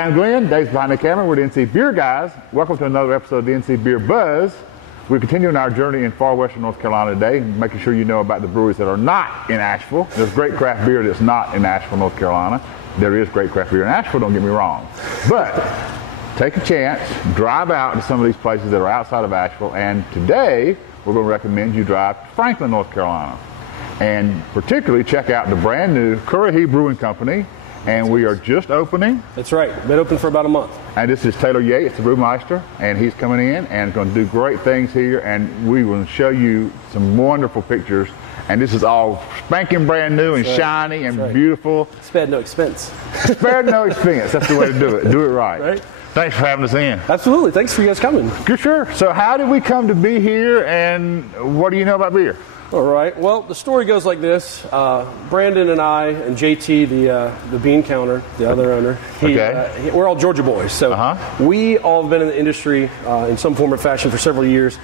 I am Glenn, Dave's behind the camera. We're the NC Beer Guys. Welcome to another episode of the NC Beer Buzz. We're continuing our journey in far western North Carolina today, making sure you know about the breweries that are not in Asheville. There's great craft beer that's not in Asheville, North Carolina. There is great craft beer in Asheville, don't get me wrong. But take a chance, drive out to some of these places that are outside of Asheville, and today we're going to recommend you drive to Franklin, North Carolina. And particularly check out the brand new Currahee Brewing Company. And we are just opening. That's right. Been open for about a month. And this is Taylor Yates, the brewmeister, and he's coming in and going to do great things here. And we will show you some wonderful pictures. And this is all spanking brand new and shiny and beautiful. Spared no expense. Spared no expense. That's the way to do it. Do it right. Thanks for having us in. Absolutely. Thanks for you guys coming. Sure. So how did we come to be here, and what do you know about beer? All right. Well, the story goes like this. Brandon and I and JT, the bean counter, the other owner, we're all Georgia boys. So we all have been in the industry in some form or fashion for several years.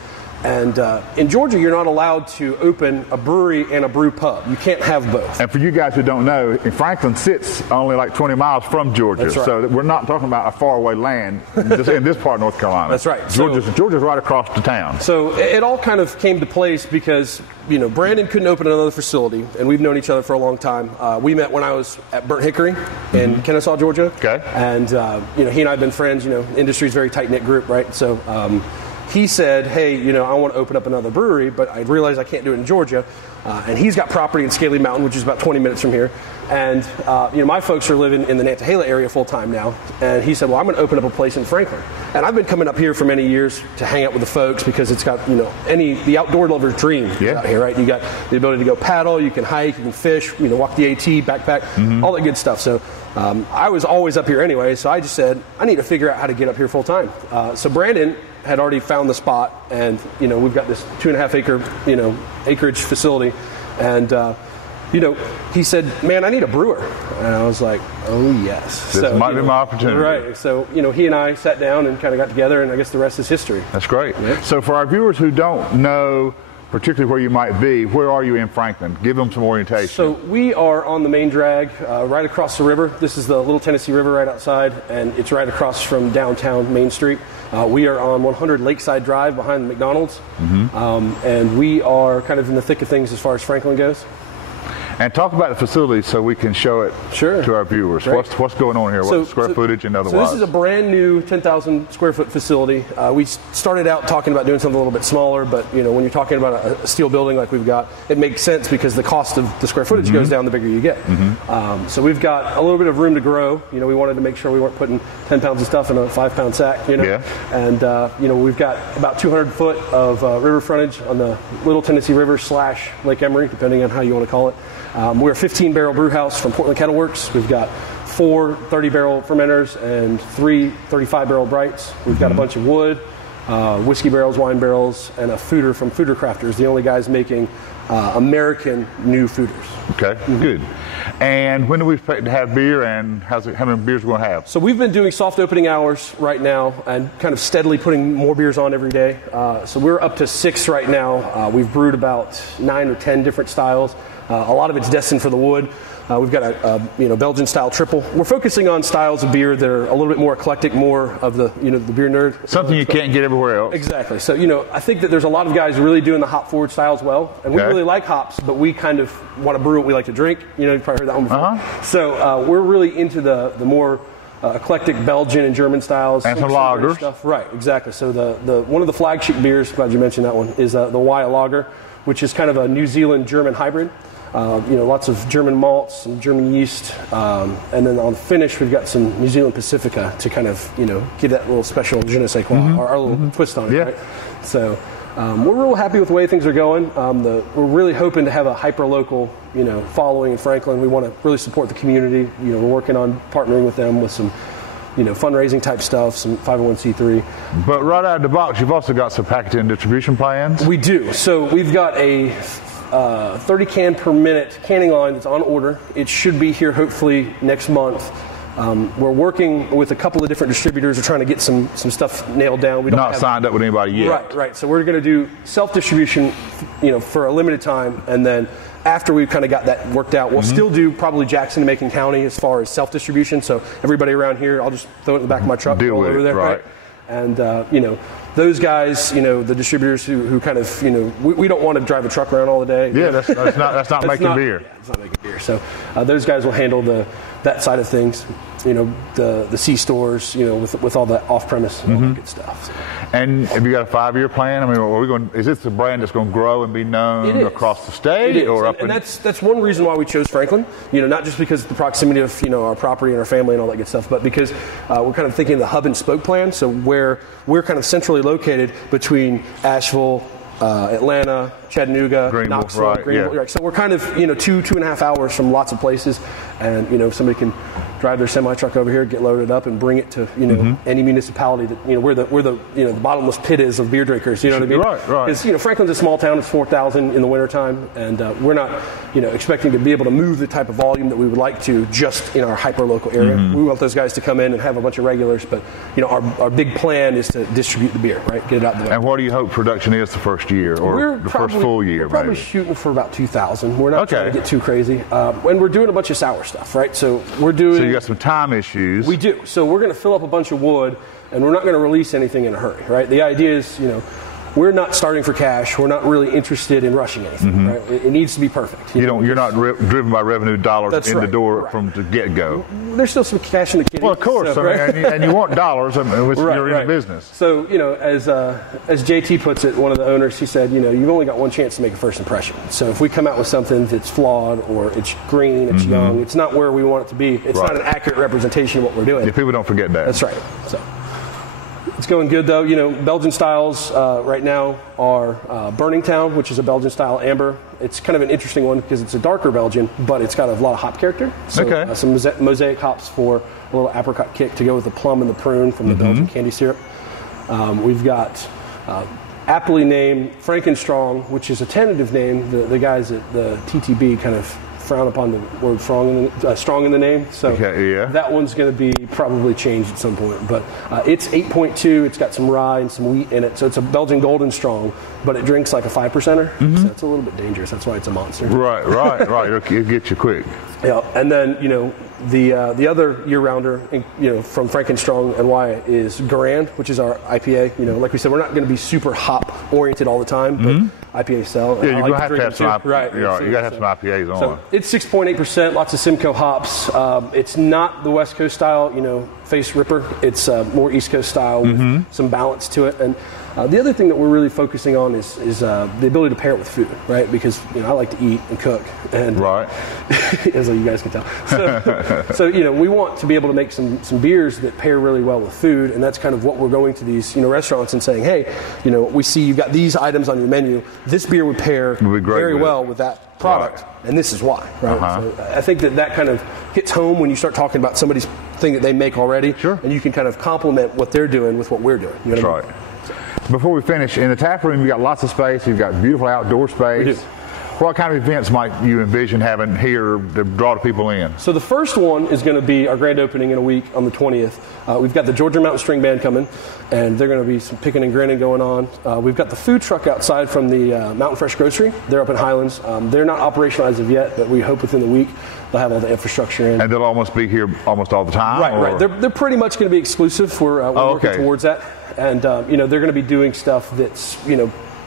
And in Georgia, you're not allowed to open a brewery and a brew pub. You can't have both. And for you guys who don't know, Franklin sits only like 20 miles from Georgia. That's right. So we're not talking about a faraway land in this part of North Carolina. That's right. Georgia's right across the town. So it all kind of came to place because, Brandon couldn't open another facility, and we've known each other for a long time. We met when I was at Burnt Hickory in Kennesaw, Georgia. Okay. And, he and I have been friends. Industry's a very tight-knit group, right? So he said, hey, I want to open up another brewery, but I realized I can't do it in Georgia. And he's got property in Scaly Mountain, which is about 20 minutes from here. And, my folks are living in the Nantahala area full-time now. And he said, well, I'm going to open up a place in Franklin. And I've been coming up here for many years to hang out with the folks because it's got, the outdoor lover's dream out here, right? You got the ability to go paddle, you can hike, you can fish, walk the AT, backpack, all that good stuff. So I was always up here anyway, so I just said, I need to figure out how to get up here full-time. So Brandon had already found the spot, and we've got this 2.5 acre acreage facility, and he said, man, I need a brewer. And I was like, oh yes, this might be my opportunity. Right. So he and I sat down and kind of got together, and I guess the rest is history. That's great. So for our viewers who don't know particularly where you might be, where are you in Franklin? Give them some orientation. So we are on the main drag, right across the river. This is the Little Tennessee River right outside, and it's right across from downtown Main Street. We are on 100 Lakeside Drive behind the McDonalds, and we are kind of in the thick of things as far as Franklin goes. And talk about the facility so we can show it to our viewers. Right. What's going on here? What's square footage and otherwise? So this is a brand new 10,000 square foot facility. We started out talking about doing something a little bit smaller, but when you're talking about a steel building like we've got, it makes sense because the cost of the square footage goes down the bigger you get. So we've got a little bit of room to grow. We wanted to make sure we weren't putting 10 pounds of stuff in a 5-pound sack. And we've got about 200 foot of river frontage on the Little Tennessee River / Lake Emery, depending on how you want to call it. We're a 15-barrel brew house from Portland Kettle Works. We've got 4 30-barrel fermenters and 3 35-barrel brights. We've got a bunch of wood, whiskey barrels, wine barrels, and a foeder from Foeder Crafters, the only guys making American new foeders. Okay, good. And when do we expect to have beer, and how many beers we're going to have? So we've been doing soft opening hours right now and kind of steadily putting more beers on every day. So we're up to 6 right now. We've brewed about 9 or 10 different styles. A lot of it's destined for the wood. We've got a Belgian style triple. We're focusing on styles of beer that are a little bit more eclectic, more of the the beer nerd. Something you can't get everywhere else. Exactly. So I think that there's a lot of guys really doing the hop forward styles well, and we really like hops, but we kind of want to brew what we like to drink. You've probably heard that one before. So we're really into the more eclectic Belgian and German styles and some lagers stuff. Right. Exactly. So the one of the flagship beers, glad you mentioned that one, is the Wyatt Lager, which is kind of a New Zealand German hybrid. Lots of German malts and German yeast, and then on the finish we've got some New Zealand Pacifica to kind of give that little special je ne sais quoi, our little twist on it. Right? So we're real happy with the way things are going. We're really hoping to have a hyper local following in Franklin. We want to really support the community. We're working on partnering with them with some fundraising type stuff, some 501c3. But right out of the box, you've also got some packaging and distribution plans. We do. So we've got a 30 can per minute canning line that's on order. It should be here hopefully next month. We're working with a couple of different distributors. We're trying to get some stuff nailed down. We don't Not signed up with anybody yet. Right. So we're going to do self-distribution, for a limited time, and then after we've kind of got that worked out, we'll still do probably Jackson and Macon County as far as self-distribution. So everybody around here, I'll just throw it in the back of my truck, Deal with over it, there, right? And those guys, the distributors who kind of, we don't want to drive a truck around all the day. Yeah, that's not making beer. Yeah, it's not making beer. So those guys will handle that side of things. The C-stores, with all that off-premise and all that good stuff. So. And have you got a 5-year plan? I mean, is this a brand that's going to grow and be known across the state? Or and that's one reason why we chose Franklin. Not just because of the proximity of our property and our family and all that good stuff, but because we're kind of thinking of the hub and spoke plan. So where we're kind of centrally located between Asheville, Atlanta, Chattanooga, Greenville, Knoxville, Greenville. Yeah. Right. So we're kind of 2.5 hours from lots of places, and somebody can drive their semi truck over here, get loaded up, and bring it to any municipality that where the bottomless pit is of beer drinkers. You know what I mean? Right. Because Franklin's a small town. It's 4,000 in the wintertime, and we're not expecting to be able to move the type of volume that we would like to just in our hyper local area. We want those guys to come in and have a bunch of regulars, but our big plan is to distribute the beer, right? Get it out the way. And what do you hope production is the first year or the first full year? We're probably shooting for about 2,000. We're not trying to get too crazy, and we're doing a bunch of sour stuff, right? So we're doing. So you got some time issues. We do. So we're going to fill up a bunch of wood, and we're not going to release anything in a hurry, right? The idea is, we're not starting for cash. We're not really interested in rushing anything, right? It needs to be perfect. You're not driven by revenue dollars the door from the get-go. There's still some cash in the kitty. Well, of course. So, right? and you want dollars. You're in the business. So, as JT puts it, one of the owners, he said, you've only got one chance to make a first impression. So if we come out with something that's flawed or it's green, it's young, it's not where we want it to be. It's not an accurate representation of what we're doing. Yeah, people don't forget that. That's right. So. It's going good, though. Belgian styles right now are Burning Town, which is a Belgian style amber. It's kind of an interesting one because it's a darker Belgian, but it's got a lot of hop character. So some mosaic hops for a little apricot kick to go with the plum and the prune from the Belgian candy syrup. We've got aptly named Frankenstrong, which is a tentative name. The guys at the TTB kind of frown upon the word strong in the name, so that one's going to be probably changed at some point. But it's 8.2. It's got some rye and some wheat in it, so it's a Belgian Golden Strong, but it drinks like a 5%er, so it's a little bit dangerous. That's why it's a monster. Right. It'll get you quick. Yeah, and then the other year-rounder, from Frankenstrong and why is Garand, which is our IPA. Like we said, we're not going to be super hop-oriented all the time, but IPA sell. Yeah, you're going to have to have some right. You got to have some IPAs on. So it's 6.8%, lots of Simcoe hops. It's not the West Coast style, face ripper. It's more East Coast style with some balance to it. And the other thing that we're really focusing on is the ability to pair it with food, right? Because I like to eat and cook, and as you guys can tell. So we want to be able to make some beers that pair really well with food, and that's kind of what we're going to these restaurants and saying, hey, we see you've got these items on your menu. This beer would pair very well with that product, and this is why. Right? So I think that kind of hits home when you start talking about somebody's thing that they make already, and you can kind of complement what they're doing with what we're doing. That's right. Before we finish, in the tap room, you've got lots of space. You've got beautiful outdoor space. We do. What kind of events might you envision having here to draw the people in? So the first one is going to be our grand opening in a week on the 20th. We've got the Georgia Mountain String Band coming, and they're going to be some picking and grinning going on. We've got the food truck outside from the Mountain Fresh Grocery. They're up in Highlands. They're not operationalized as of yet, but we hope within the week they'll have all the infrastructure in. And they'll almost be here almost all the time? Right. They're pretty much going to be exclusive. We're working towards that. And, they're going to be doing stuff that's,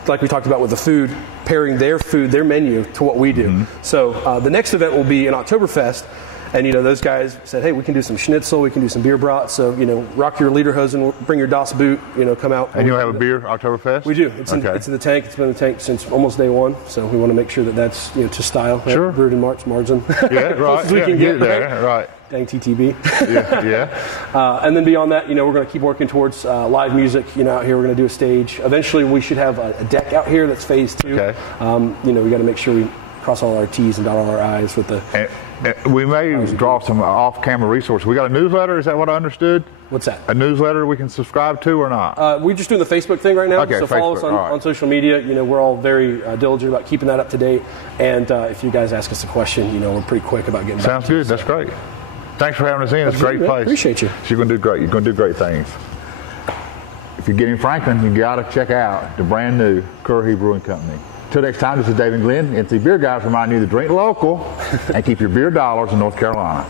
like we talked about with the food, pairing their menu to what we do. So the next event will be an Oktoberfest. And, those guys said, hey, we can do some schnitzel, we can do some beer brat. So, rock your lederhosen, bring your Das Boot, come out. And you'll have a beer Oktoberfest? We do. It's in the tank. It's been in the tank since almost day one. So we want to make sure that that's, to style. Right? Sure. Brewed in March, Margin. Yeah, right. We can get there, right. Dang TTB. Yeah. And then beyond that, we're going to keep working towards live music. Out here, we're going to do a stage. Eventually, we should have a deck out here that's phase 2. Okay. We got to make sure we cross all our T's and dot all our I's with the. We may draw some off-camera resources. We got a newsletter. Is that what I understood? What's that? A newsletter we can subscribe to or not? We're just doing the Facebook thing right now. Okay, so follow us on social media. We're all very diligent about keeping that up to date. And if you guys ask us a question, we're pretty quick about getting back to you. Sounds good. That's great. Thanks for having us in. It's a great place. Appreciate you. You're going to do great. You're going to do great things. If you're getting Franklin, you got to check out the brand new Currahee Brewing Company. Till next time, this is Dave and Glenn. NC Beer Guys remind you to drink local and keep your beer dollars in North Carolina.